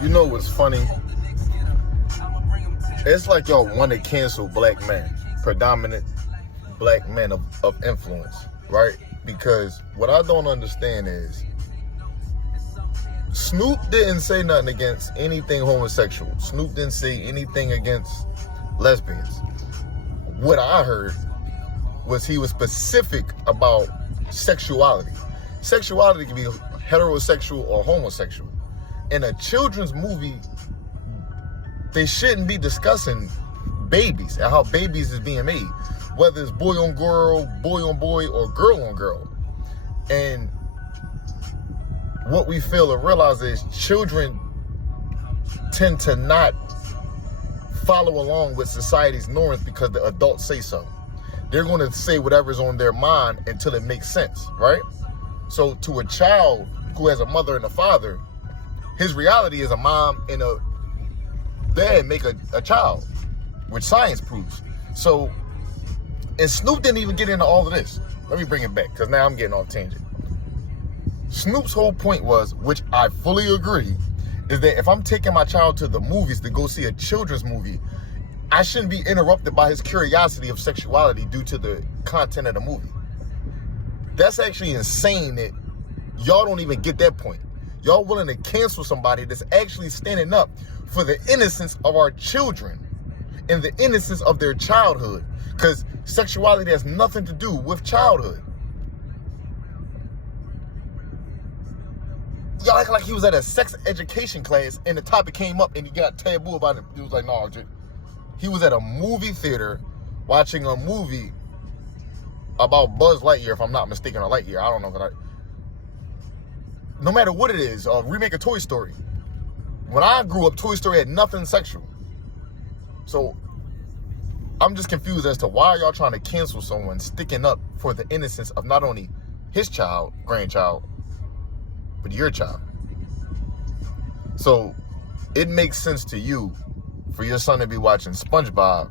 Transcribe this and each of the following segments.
You know what's funny? It's like y'all want to cancel black men, predominant black men of influence, right? Because what I don't understand is Snoop didn't say nothing against anything homosexual. Snoop didn't say anything against lesbians. What I heard was he was specific about sexuality. Sexuality can be heterosexual or homosexual. In a children's movie, they shouldn't be discussing babies and how babies is being made, whether it's boy on boy, or girl on girl. And what we fail to realize is children tend to not follow along with society's norms because the adults say so. They're going to say whatever's on their mind until it makes sense, right? So to a child who has a mother and a father, his reality is a mom and a dad make a child, which science proves. So, and Snoop didn't even get into all of this. Let me bring it back, because now I'm getting off tangent. Snoop's whole point was, which I fully agree, is that if I'm taking my child to the movies to go see a children's movie, I shouldn't be interrupted by his curiosity of sexuality due to the content of the movie. That's actually insane that y'all don't even get that point. Y'all willing to cancel somebody that's actually standing up for the innocence of our children and the innocence of their childhood, because sexuality has nothing to do with childhood. Y'all act like he was at a sex education class and the topic came up and he got taboo about it. He was like, no, he was at a movie theater watching a movie about Buzz Lightyear, if I'm not mistaken, or Lightyear. I don't know. No matter what it is, remake of Toy Story. When I grew up, Toy Story had nothing sexual. So I'm just confused as to why y'all trying to cancel someone sticking up for the innocence of not only his child, grandchild, but your child. So it makes sense to you for your son to be watching SpongeBob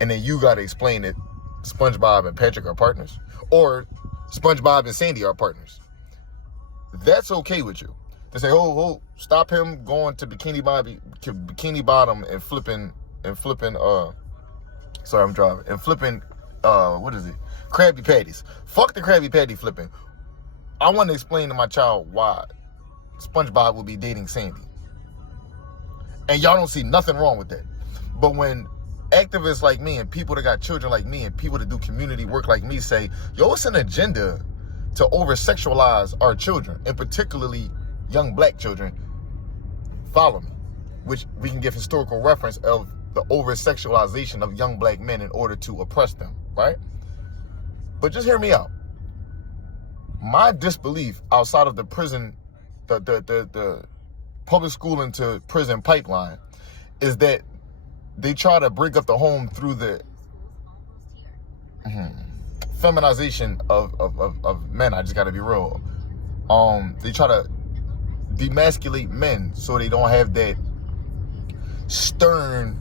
and then you got to explain that SpongeBob and Patrick are partners, or SpongeBob and Sandy are partners. That's okay with you. To say, oh, stop him going to Bikini Bottom and flipping, sorry, I'm driving, and flipping, what is it? Krabby Patties. Fuck the Krabby Patty flipping. I want to explain to my child why SpongeBob will be dating Sandy. And y'all don't see nothing wrong with that. But when activists like me and people that got children like me and people that do community work like me say, yo, it's an agenda to over-sexualize our children, and particularly young black children, follow me, which we can give historical reference of the over-sexualization of young black men in order to oppress them, right? But just hear me out. My disbelief outside of the prison, the public school into prison pipeline, is that they try to break up the home through the feminization of men. I just got to be real. They try to demasculate men so they don't have that stern,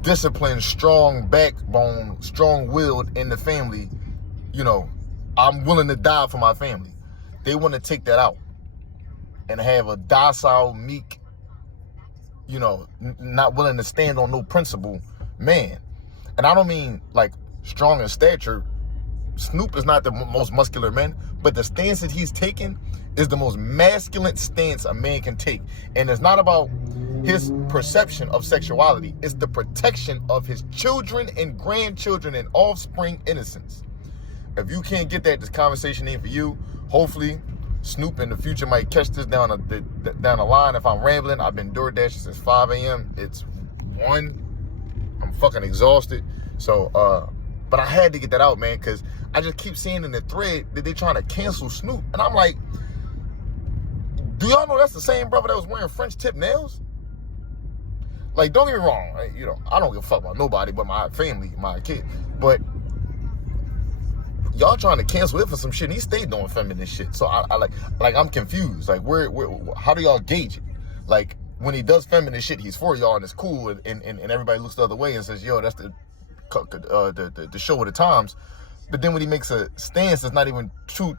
disciplined, strong backbone, strong-willed in the family. You know, I'm willing to die for my family. They want to take that out and have a docile, meek, you know, not willing to stand on no principle man. And I don't mean like strong in stature. Snoop is not the most muscular man, but the stance that he's taken is the most masculine stance a man can take. And it's not about his perception of sexuality. It's the protection of his children and grandchildren and offspring innocence. If you can't get that, this conversation ain't for you. Hopefully, Snoop in the future might catch this down the line. If I'm rambling, I've been door dashing since 5 a.m. It's 1. I'm fucking exhausted. So, but I had to get that out, man, because I just keep seeing in the thread that they trying to cancel Snoop. And I'm like, do y'all know that's the same brother that was wearing French tip nails? Like, don't get me wrong. You know, I don't give a fuck about nobody but my family, my kid. But y'all trying to cancel it for some shit. And he stayed doing feminine shit. So I like I'm confused. Like, where how do y'all gauge it? Like, when he does feminine shit, he's for y'all and it's cool, and everybody looks the other way and says, yo, that's the show of the times. But then when he makes a stance that's not even true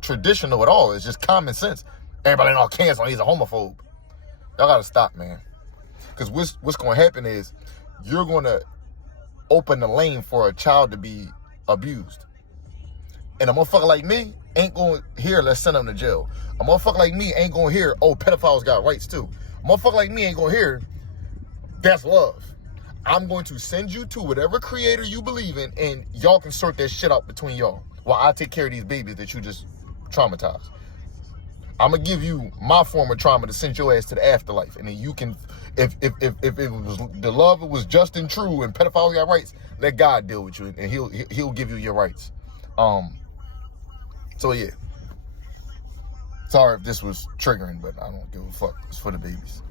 traditional at all, it's just common sense. Everybody all cancel, he's a homophobe. Y'all gotta stop, man. Because what's gonna happen is you're gonna open the lane for a child to be abused. And a motherfucker like me ain't going to hear, let's send him to jail. A motherfucker like me ain't going to hear, oh, pedophiles got rights too. A motherfucker like me ain't going to hear, that's love. I'm going to send you to whatever creator you believe in, and y'all can sort that shit out between y'all while I take care of these babies that you just traumatized. I'm going to give you my form of trauma to send your ass to the afterlife. And then you can, if it was the love was just and true and pedophiles got rights, let God deal with you and he'll give you your rights. So yeah, sorry if this was triggering, but I don't give a fuck. It's for the babies.